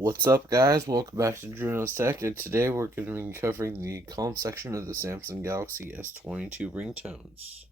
What's up, guys? Welcome back to Ringtones Tech, and today we're going to be covering the calm section of the Samsung Galaxy S22 ringtones.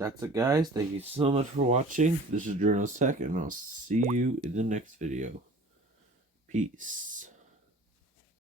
That's it, guys. Thank you so much for watching. This is Ringtones Tech, and I'll see you in the next video. Peace.